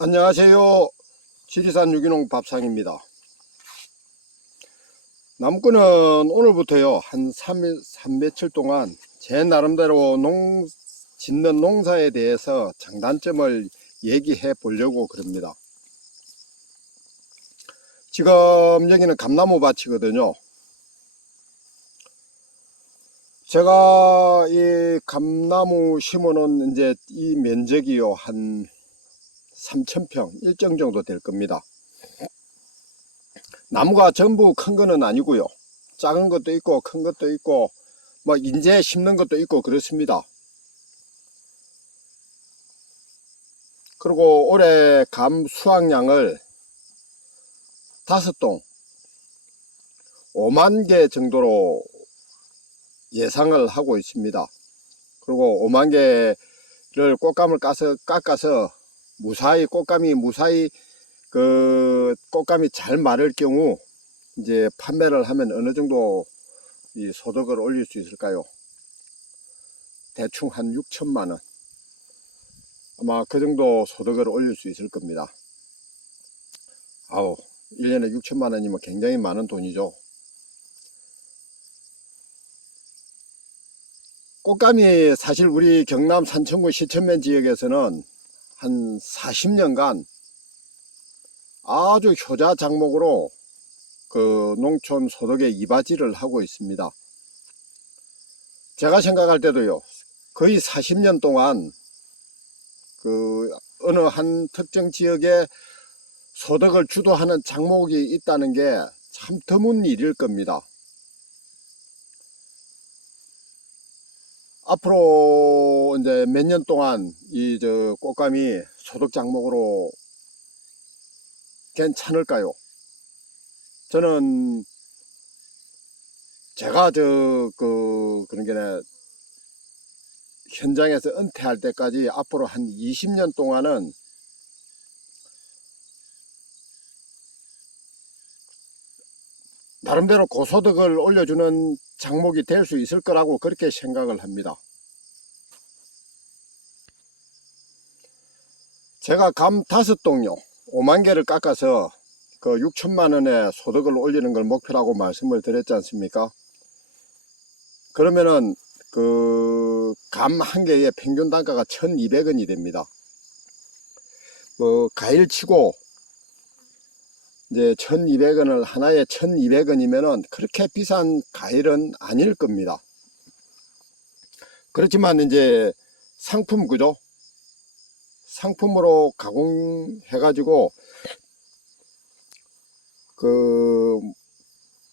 안녕하세요. 지리산 유기농 밥상입니다. 나무꾼은 오늘부터요 한 3일 3며칠 동안 제 나름대로 짓는 농사에 대해서 장단점을 얘기해 보려고 그럽니다. 지금 여기는 감나무 밭이거든요. 제가 이 감나무 심어놓은 이제 이 면적이요 한 3,000평 일정 정도 될 겁니다. 나무가 전부 큰 거는 아니고요. 작은 것도 있고 큰 것도 있고 뭐 인제 심는 것도 있고 그렇습니다. 그리고 올해 감 수확량을 5동 5만 개 정도로 예상을 하고 있습니다. 그리고 5만 개를 꽃감을 깎아서 무사히 꽃감이 잘 마를 경우 이제 판매를 하면 어느 정도 이 소득을 올릴 수 있을까요? 대충 한 6천만 원. 아마 그 정도 소득을 올릴 수 있을 겁니다. 1년에 6천만 원이면 굉장히 많은 돈이죠. 꽃감이 사실 우리 경남 산천군 시천면 지역에서는 한 40년간 아주 효자 작목으로 그 농촌 소득의 이바지를 하고 있습니다. 제가 생각할 때도요, 거의 40년 동안 그 어느 한 특정 지역에 소득을 주도하는 작목이 있다는 게 참 드문 일일 겁니다. 앞으로 이제 몇 년 동안 이 꽃감이 소득 작목으로 괜찮을까요? 저는 제가 그런 게 현장에서 은퇴할 때까지 앞으로 한 20년 동안은 나름대로 고소득을 올려주는 작목이 될 수 있을 거라고 그렇게 생각을 합니다. 제가 감 5동요 5만 개를 깎아서 그 6천만 원의 소득을 올리는 걸 목표라고 말씀을 드렸지 않습니까? 그러면은 그 감 한 개의 평균 단가가 1,200원이 됩니다. 뭐 가일치고 이제 1,200원을 하나에 1,200원이면은 그렇게 비싼 가일은 아닐 겁니다. 그렇지만 이제 상품 그죠? 상품으로 가공해 가지고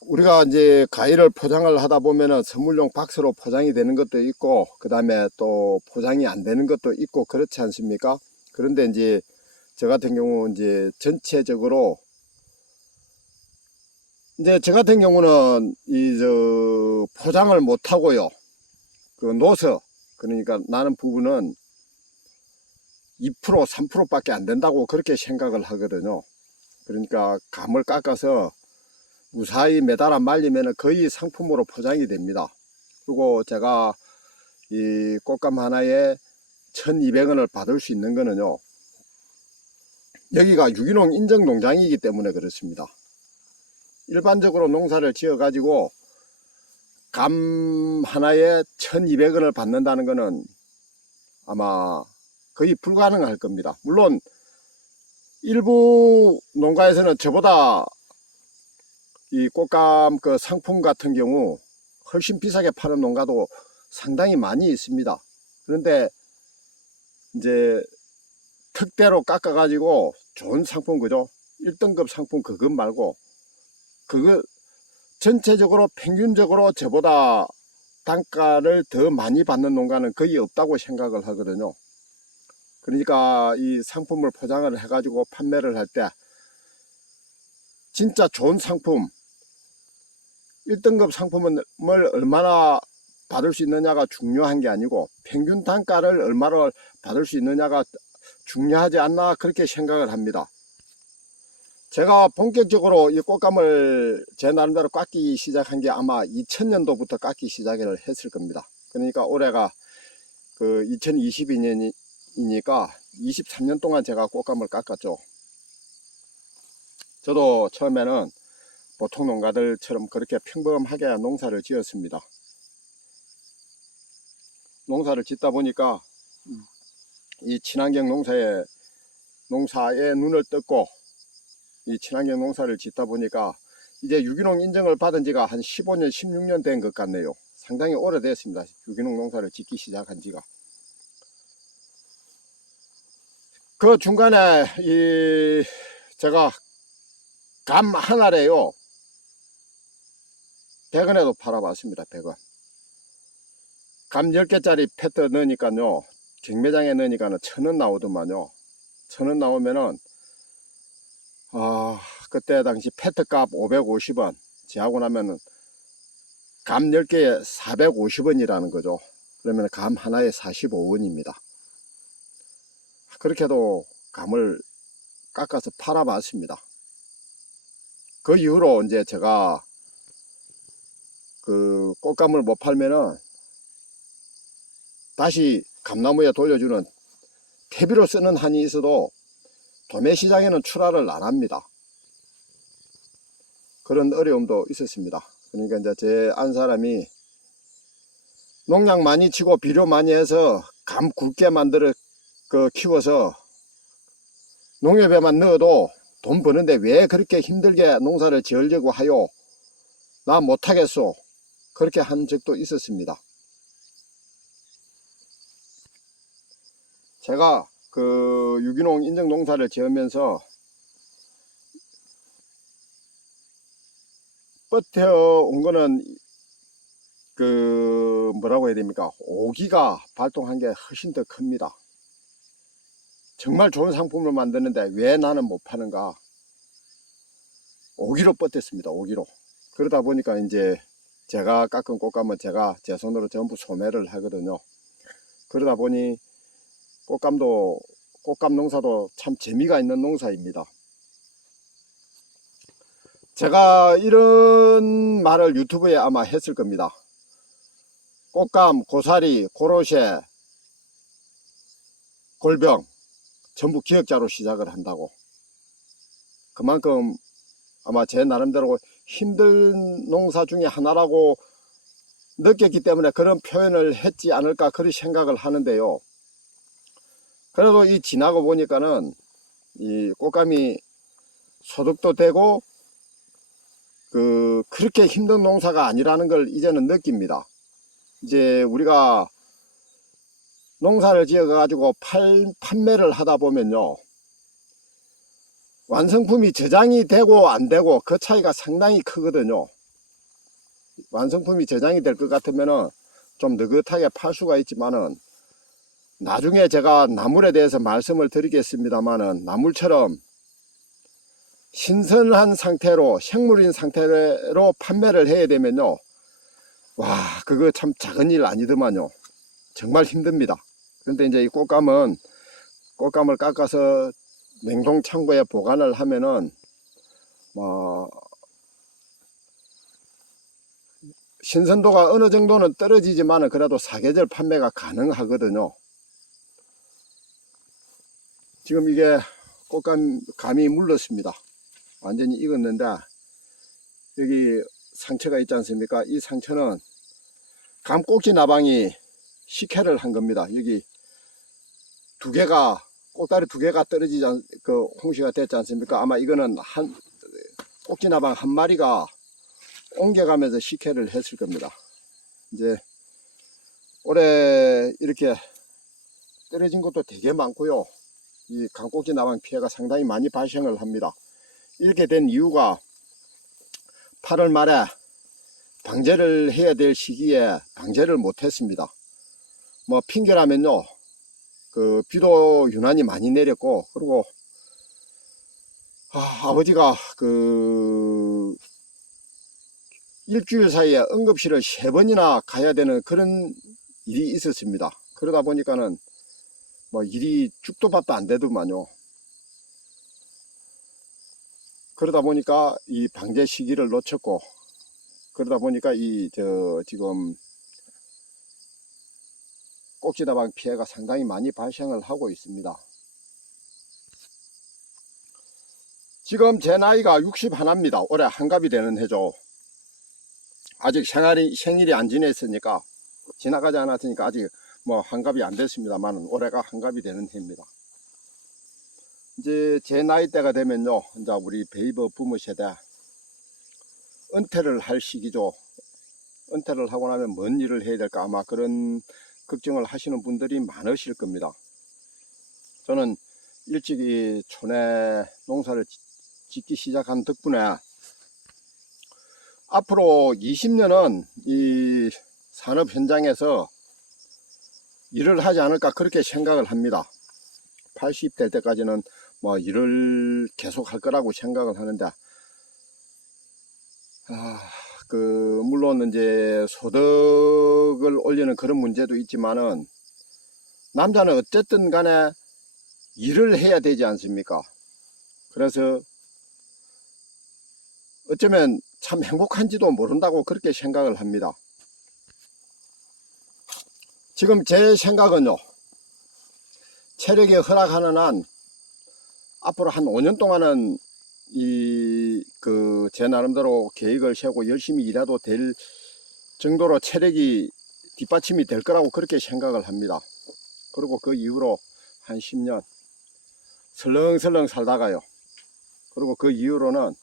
우리가 이제 가위를 포장을 하다 보면은 선물용 박스로 포장이 되는 것도 있고 그 다음에 또 포장이 안 되는 것도 있고 그렇지 않습니까? 그런데 이제 저 같은 경우 이제 전체적으로 이제 저 같은 경우는 포장을 못 하고요. 그 노서 그러니까 나는 부분은 2% 3%밖에 안 된다고 그렇게 생각을 하거든요. 그러니까 감을 깎아서 무사히 매달아 말리면 거의 상품으로 포장이 됩니다. 그리고 제가 이 꽃감 하나에 1,200원을 받을 수 있는 거는요, 여기가 유기농 인증 농장이기 때문에 그렇습니다. 일반적으로 농사를 지어 가지고 감 하나에 1,200원을 받는다는 것은 아마 거의 불가능할 겁니다. 물론 일부 농가에서는 저보다 이 꽃감 그 상품 같은 경우 훨씬 비싸게 파는 농가도 상당히 많이 있습니다. 그런데 이제 특대로 깎아 가지고 좋은 상품 그죠? 1등급 상품 그것 말고 그거 전체적으로 평균적으로 저보다 단가를 더 많이 받는 농가는 거의 없다고 생각을 하거든요. 그러니까 이 상품을 포장을 해 가지고 판매를 할 때 진짜 좋은 상품 1등급 상품을 얼마나 받을 수 있느냐가 중요한 게 아니고 평균 단가를 얼마나 받을 수 있느냐가 중요하지 않나 그렇게 생각을 합니다. 제가 본격적으로 이 꽃감을 제 나름대로 깎기 시작한 게 아마 2000년도부터 깎기 시작을 했을 겁니다. 그러니까 올해가 그 2022년이니까 23년 동안 제가 꽃감을 깎았죠. 저도 처음에는 보통 농가들처럼 그렇게 평범하게 농사를 지었습니다. 농사를 짓다 보니까 이 친환경 농사에 눈을 떴고, 이 친환경 농사를 짓다 보니까 이제 유기농 인정을 받은 지가 한 15년 16년 된 것 같네요. 상당히 오래됐습니다. 유기농 농사를 짓기 시작한 지가. 그 중간에 제가 감 하나래요 100원에도 팔아봤습니다. 100원. 감 10개짜리 페트 넣으니까요, 경매장에 넣으니까는 1000원 나오더만요. 1000원 나오면은 그때 당시 페트값 550원 제하고 나면은 감 10개에 450원이라는 거죠. 그러면 감 하나에 45원입니다. 그렇게도 감을 깎아서 팔아봤습니다. 그 이후로 이제 제가 그 꽃감을 못 팔면은 다시 감나무에 돌려주는 퇴비로 쓰는 한이 있어도 도매시장에는 출하를 안 합니다. 그런 어려움도 있었습니다. 그러니까 이제 제 안 사람이 농약 많이 치고 비료 많이 해서 감 굵게 만들어 키워서 농협에만 넣어도 돈 버는데 왜 그렇게 힘들게 농사를 지으려고 하요? 나 못하겠소. 그렇게 한 적도 있었습니다. 제가 그 유기농 인증 농사를 지으면서 버텨온 거는 그 뭐라고 해야 됩니까? 오기가 발동한 게 훨씬 더 큽니다. 정말 좋은 상품을 만드는데 왜 나는 못 파는가? 오기로 버텼습니다. 오기로. 그러다 보니까 이제 제가 깎은 꽃감은 제가 제 손으로 전부 소매를 하거든요. 그러다 보니 꽃감 농사도 참 재미가 있는 농사입니다. 제가 이런 말을 유튜브에 아마 했을 겁니다. 꽃감, 고사리, 고로쇠, 골병 전부 기역자로 시작을 한다고. 그만큼 아마 제 나름대로 힘든 농사 중에 하나라고 느꼈기 때문에 그런 표현을 했지 않을까 그런 생각을 하는데요. 그래도 이 지나고 보니까는 이 꽃감이 소득도 되고 그렇게 힘든 농사가 아니라는 걸 이제는 느낍니다. 이제 우리가 농사를 지어 가지고 판매를 하다 보면요, 완성품이 저장이 되고 안 되고 그 차이가 상당히 크거든요. 완성품이 저장이 될 것 같으면은 좀 느긋하게 팔 수가 있지만은, 나중에 제가 나물에 대해서 말씀을 드리겠습니다만은, 나물처럼 신선한 상태로 생물인 상태로 판매를 해야 되면요, 와, 그거 참 작은 일 아니더만요. 정말 힘듭니다. 그런데 이제 이 꽃감을 깎아서 냉동 창고에 보관을 하면은 신선도가 어느 정도는 떨어지지만 그래도 사계절 판매가 가능하거든요. 지금 이게 감이 물렀습니다. 완전히 익었는데 여기 상처가 있지 않습니까? 이 상처는 감 꼭지 나방이 식혜를 한 겁니다. 여기 꼭다리 두 개가 떨어지지 홍시가 됐지 않습니까? 아마 이거는 꼭지 나방 한 마리가 옮겨가면서 식혜를 했을 겁니다. 이제 올해 이렇게 떨어진 것도 되게 많고요. 이 강꼭지 나방 피해가 상당히 많이 발생을 합니다. 이렇게 된 이유가 8월 말에 방제를 해야 될 시기에 방제를 못 했습니다. 뭐 핑계라면요, 비도 유난히 많이 내렸고, 그리고 아버지가 일주일 사이에 응급실을 3번이나 가야 되는 그런 일이 있었습니다. 그러다 보니까는 뭐 일이 죽도 밥도 안 되더만요. 그러다 보니까 이 방제 시기를 놓쳤고, 그러다 보니까 지금 꼭지다방 피해가 상당히 많이 발생을 하고 있습니다. 지금 제 나이가 61입니다. 올해 한갑이 되는 해죠. 아직 생일이 안 지났으니까, 지나가지 않았으니까 아직 뭐 한갑이 안 됐습니다만 올해가 한갑이 되는 해입니다. 이제 제 나이대가 되면요, 이제 우리 베이버 부모 세대 은퇴를 할 시기죠. 은퇴를 하고 나면 뭔 일을 해야 될까, 아마 그런 걱정을 하시는 분들이 많으실 겁니다. 저는 일찍이 촌에 농사를 짓기 시작한 덕분에 앞으로 20년은 이 산업 현장에서 일을 하지 않을까 그렇게 생각을 합니다. 80대 때까지는 뭐 일을 계속 할 거라고 생각을 하는데, 물론 이제 소득을 올리는 그런 문제도 있지만은 남자는 어쨌든 간에 일을 해야 되지 않습니까? 그래서 어쩌면 참 행복한지도 모른다고 그렇게 생각을 합니다. 지금 제 생각은요, 체력이 허락하는 한 앞으로 한 5년 동안은 제 나름대로 계획을 세우고 열심히 일해도 될 정도로 체력이 뒷받침이 될 거라고 그렇게 생각을 합니다. 그리고 그 이후로 한 10년 설렁설렁 살다가요, 그리고 그 이후로는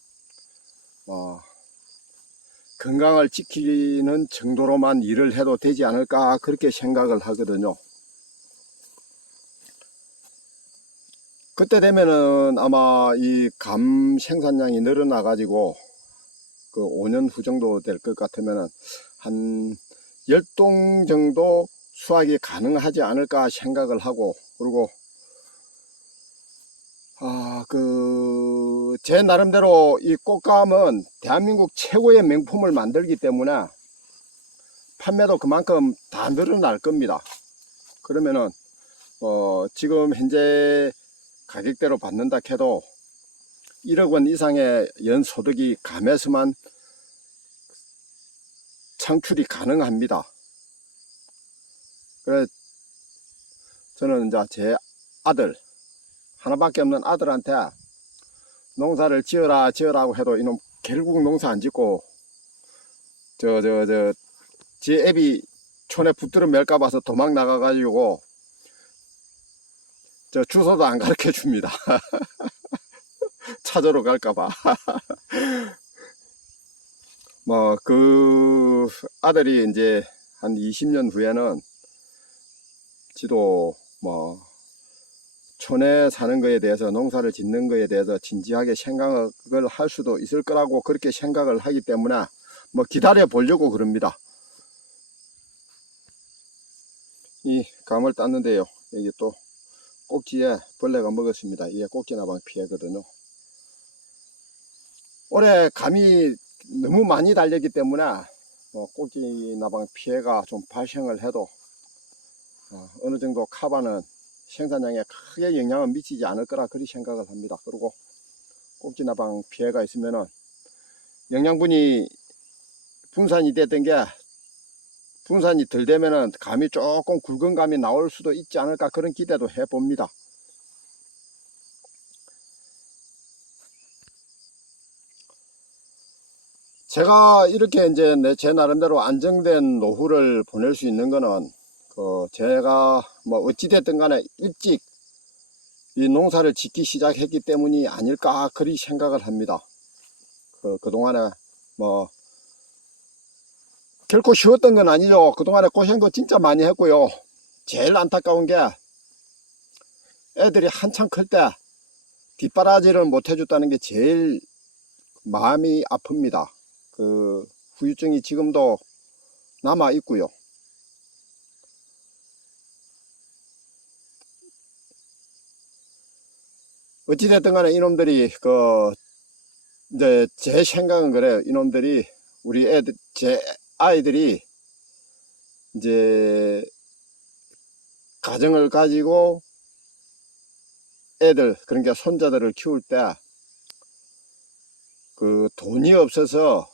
건강을 지키는 정도로만 일을 해도 되지 않을까 그렇게 생각을 하거든요. 그때 되면은 아마 이 감 생산량이 늘어나 가지고 그 5년 후 정도 될 것 같으면은 한 10동 정도 수확이 가능하지 않을까 생각을 하고, 그리고 제 나름대로 이 꽃감은 대한민국 최고의 명품을 만들기 때문에 판매도 그만큼 다 늘어날 겁니다. 그러면은 지금 현재 가격대로 받는다 해도 1억 원 이상의 연소득이 감에서만 창출이 가능합니다. 그래 저는 이제 제 아들, 하나밖에 없는 아들한테 농사를 지으라고 해도 이놈 결국 농사 안 짓고 제 애비 촌에 붙들어 맬까 봐서 도망 나가 가지고 저 주소도 안 가르쳐 줍니다. 찾으러 갈까 봐. 뭐 그 아들이 이제 한 20년 후에는 지도 뭐 촌에 사는 거에 대해서, 농사를 짓는 거에 대해서 진지하게 생각을 할 수도 있을 거라고 그렇게 생각을 하기 때문에 뭐 기다려 보려고 그럽니다. 이 감을 땄는데요, 여기 또 꼭지에 벌레가 먹었습니다. 이게 꼭지나방 피해거든요. 올해 감이 너무 많이 달렸기 때문에 꼭지나방 피해가 좀 발생을 해도 어느 정도 카바는 생산량에 크게 영향을 미치지 않을 거라 그리 생각을 합니다. 그리고 꼭지나방 피해가 있으면은 영양분이 분산이 됐던 게 분산이 덜 되면은 감이 조금 굵은 감이 나올 수도 있지 않을까 그런 기대도 해 봅니다. 제가 이렇게 이제 제 나름대로 안정된 노후를 보낼 수 있는 거는 제가 뭐 어찌됐든 간에 일찍 이 농사를 짓기 시작했기 때문이 아닐까 그리 생각을 합니다. 그동안에 뭐 결코 쉬웠던 건 아니죠. 그동안에 고생도 진짜 많이 했고요. 제일 안타까운 게 애들이 한창 클 때 뒷바라지를 못 해줬다는 게 제일 마음이 아픕니다. 그 후유증이 지금도 남아 있고요. 어찌됐든 간에 이놈들이 이제 제 생각은 그래요. 이놈들이 제 아이들이 이제 가정을 가지고 애들, 그러니까 손자들을 키울 때 돈이 없어서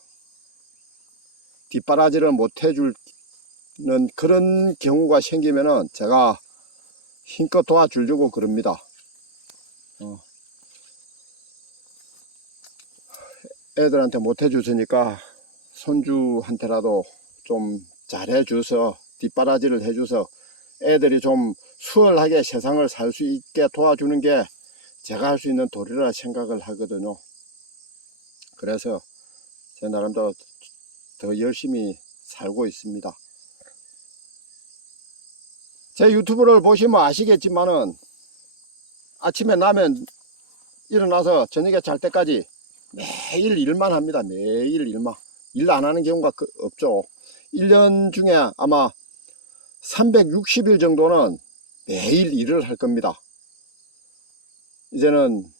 뒷바라지를 못 해주는 그런 경우가 생기면은 제가 힘껏 도와주려고 그럽니다. 애들한테 못 해주으니까 손주한테라도 좀 잘해줘서 뒷바라지를 해줘서 애들이 좀 수월하게 세상을 살 수 있게 도와주는 게 제가 할 수 있는 도리라 생각을 하거든요. 그래서 제 나름대로 더 열심히 살고 있습니다. 제 유튜브를 보시면 아시겠지만은 아침에 나면 일어나서 저녁에 잘 때까지 매일 일만 합니다. 매일 일만. 일 안 하는 경우가 없죠. 1년 중에 아마 360일 정도는 매일 일을 할 겁니다. 이제는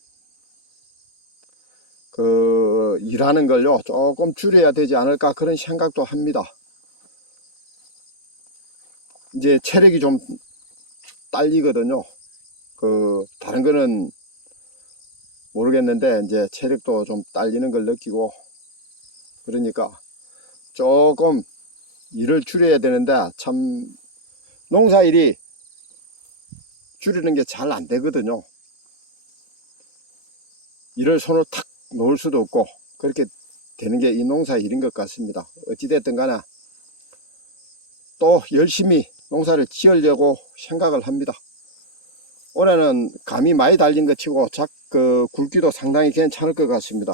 일하는 걸요 조금 줄여야 되지 않을까 그런 생각도 합니다. 이제 체력이 좀 딸리거든요. 다른 거는 모르겠는데 이제 체력도 좀 딸리는 걸 느끼고, 그러니까 조금 일을 줄여야 되는데 참 농사일이 줄이는 게 잘 안 되거든요. 일을 손을 탁 놓을 수도 없고 그렇게 되는 게 이 농사일인 것 같습니다. 어찌됐든 간에 또 열심히 농사를 지으려고 생각을 합니다. 올해는 감이 많이 달린 것 치고 굵기도 상당히 괜찮을 것 같습니다.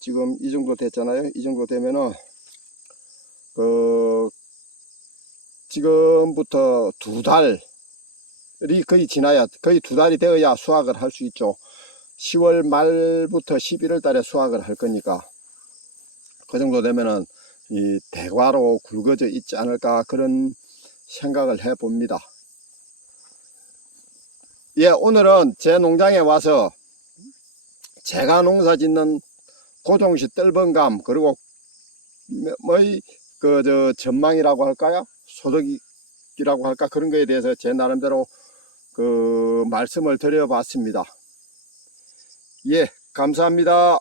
지금 이 정도 됐잖아요. 이 정도 되면은 지금부터 2달이 거의 지나야, 거의 2달이 되어야 수확을 할 수 있죠. 10월 말부터 11월 달에 수확을 할 거니까 그 정도 되면은 이 대과로 굵어져 있지 않을까 그런 생각을 해 봅니다. 예, 오늘은 제 농장에 와서 제가 농사 짓는 고종시 뜰번감, 그리고 전망이라고 할까요? 소득이라고 할까? 그런 거에 대해서 제 나름대로 말씀을 드려 봤습니다. 예, 감사합니다.